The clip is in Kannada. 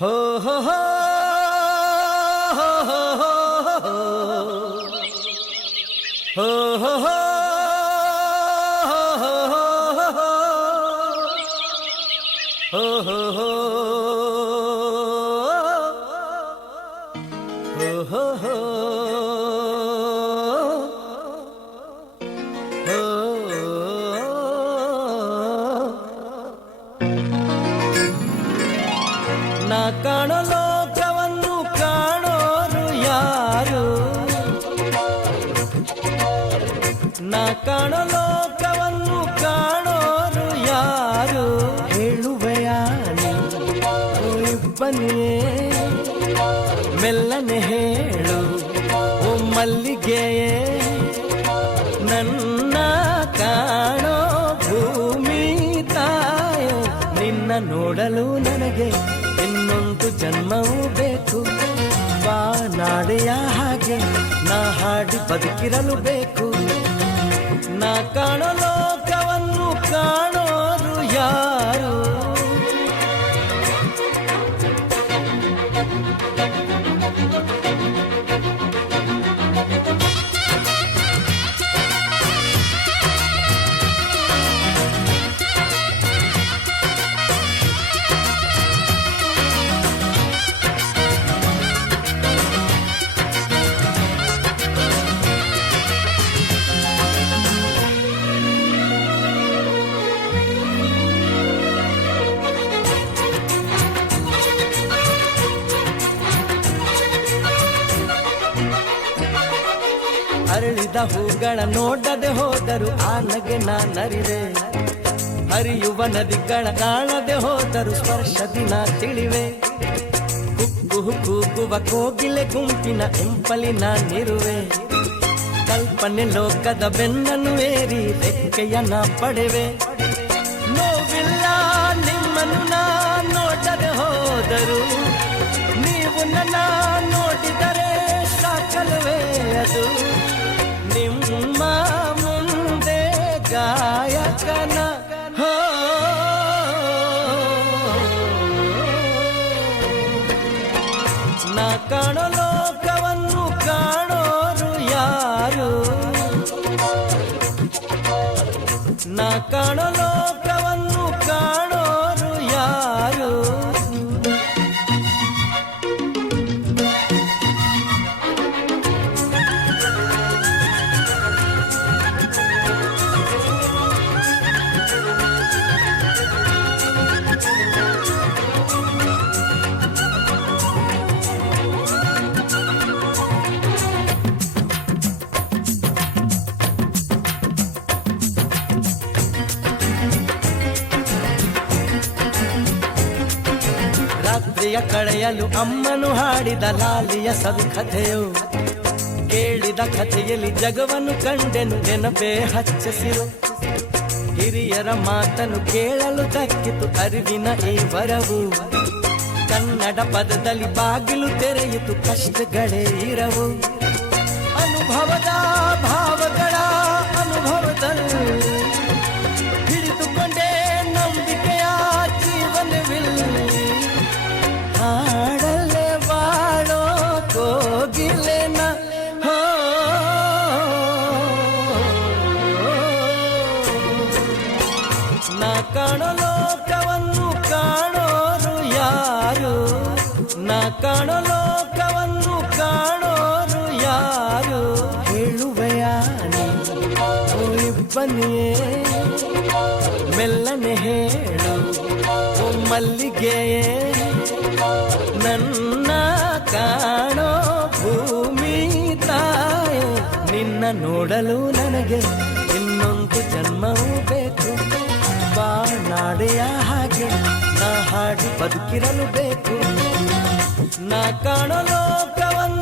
ಹೋ ಹೋ ಹೋ ಹೋ ಹೋ ಹೋ ಹೋ ಹೋ ನಾ ಕಾಣೋ ಲೋಕವನ್ನು ಕಾಣೋರು ಯಾರು? ನಾ ಕಾಣೋ ಲೋಕವನ್ನು ಕಾಣೋರು ಯಾರು? ಹೇಳುವೆಯ ಇಬ್ಬನಿಯೇ ಮೆಲ್ಲನೆ ಹೇಳು ಓ ಮಲ್ಲಿಗೆಯೇ, ನನ್ನ ಕಾಣೋ ಭೂಮಿ ತಾಯೋ, ನಿನ್ನ ನೋಡಲು ನನಗೆ ಇನ್ನೊಂದು ಜನ್ಮವೂ ಬೇಕು. ಬಾ ನಾಡೆಯ ಹಾಗೆ ನಾ ಹಾಡಿ ಬದುಕಿರಲು ಬೇಕು. ನಾ ಕಾಣೋ ಲೋಕವನ್ನು ಕಾಣೋರು ಯಾರು? ಅರಳಿದ ಹೂಗಳ ನೋಡದೆ ಹೋದರು ಆ ನಗೆ ನಾನರಿವೆ. ಹರಿಯುವ ನದಿಗಳ ಕಾಣದೆ ಹೋದರು ಸ್ಪರ್ಶದಿ ನಾ ತಿಳಿವೆ. ಕುಕ್ಕು ಕೂಗುವ ಕೋಗಿಲೆ ಗುಂಪಿನ ಇಂಪಲಿ ನಾನಿರುವೆ. ಕಲ್ಪನೆ ಲೋಕದ ಬೆನ್ನನ್ನು ಏರಿ ರೆಕ್ಕೆಯ ನಾ ಪಡೆವೆ. ನೋವಿಲ್ಲ ನಿಮ್ಮನ್ನು ನಾ ನೋಡದೆ ಹೋದರು, ನೀವು ನನ್ನ ನೋಡಿದರೆ ಸಾಕಲ್ವೇ ಅದು? ನಿಮ್ಮ ಮುಂದೆ ಗಾಯಕನ ಹೋ, ನಾ ಕಾಣೋ ಲೋಕವನ್ನು ಕಾಣೋರು ಯಾರು? ನಾ ಕಾಣೋ ಲೋಕವನ್ನು ಕಾಣೋರು ಯಾರು? ರಾತ್ರಿಯ ಕಳೆಯಲು ಅಮ್ಮನು ಹಾಡಿದ ಲಾಲಿಯ ಸವಿ ಕಥೆಯು, ಕೇಳಿದ ಕಥೆಯಲ್ಲಿ ಜಗವನ್ನು ಕಂಡೆನು ನೆನಪೇ ಹಚ್ಚಸಿರು. ಹಿರಿಯರ ಮಾತನ್ನು ಕೇಳಲು ದಕ್ಕಿತು ಅರಿವಿನ ಈ ವರವು. ಕನ್ನಡ ಪದದಲ್ಲಿ ಬಾಗಿಲು ತೆರೆಯಿತು ಕಷ್ಟಗಳೇ ಇರವು. ಅನುಭವದ ಭಾವಗಳ ಅನುಭವದಲ್ಲಿ ಹಿಡಿದುಕೊಂಡೇ ನಂಬಿಕೆಯ ಜೀವನವಿಲ್ಲ. ಹಾಡಲ್ಲೇ ಬಾಳೋ ಕೋಗಿಲೆನ ಹೋ, ನಾ ಕಾಣೋ ಲೋಕವನ್ನು ಕಾಣೋರು ಯಾರು? ನಾ ಕಾಣೋ ಲೋಕವನ್ನು ಕಾಣೋರು ಯಾರು? ಹೇಳುವೆಯ ಇಬ್ಬನಿಯೇ ಮೆಲ್ಲನೆ ಹೇಳು ಓ ಮಲ್ಲಿಗೆಯೇ, ನನ್ನ ಕಾಣೋ ಭೂಮಿ ತಾಯೋ, ನಿನ್ನ ನೋಡಲು ನನಗೆ ಇನ್ನೊಂದು ಜನ್ಮವೂ ಬೇಕು. ಬಾ ನಾಡೆಯ ಹಾಗೆ ನಾ ಹಾಡಿ ಬದುಕಿರಲು ಬೇಕು. ನಾ ಕಾಣೋ ಲೋಕವನ್ನು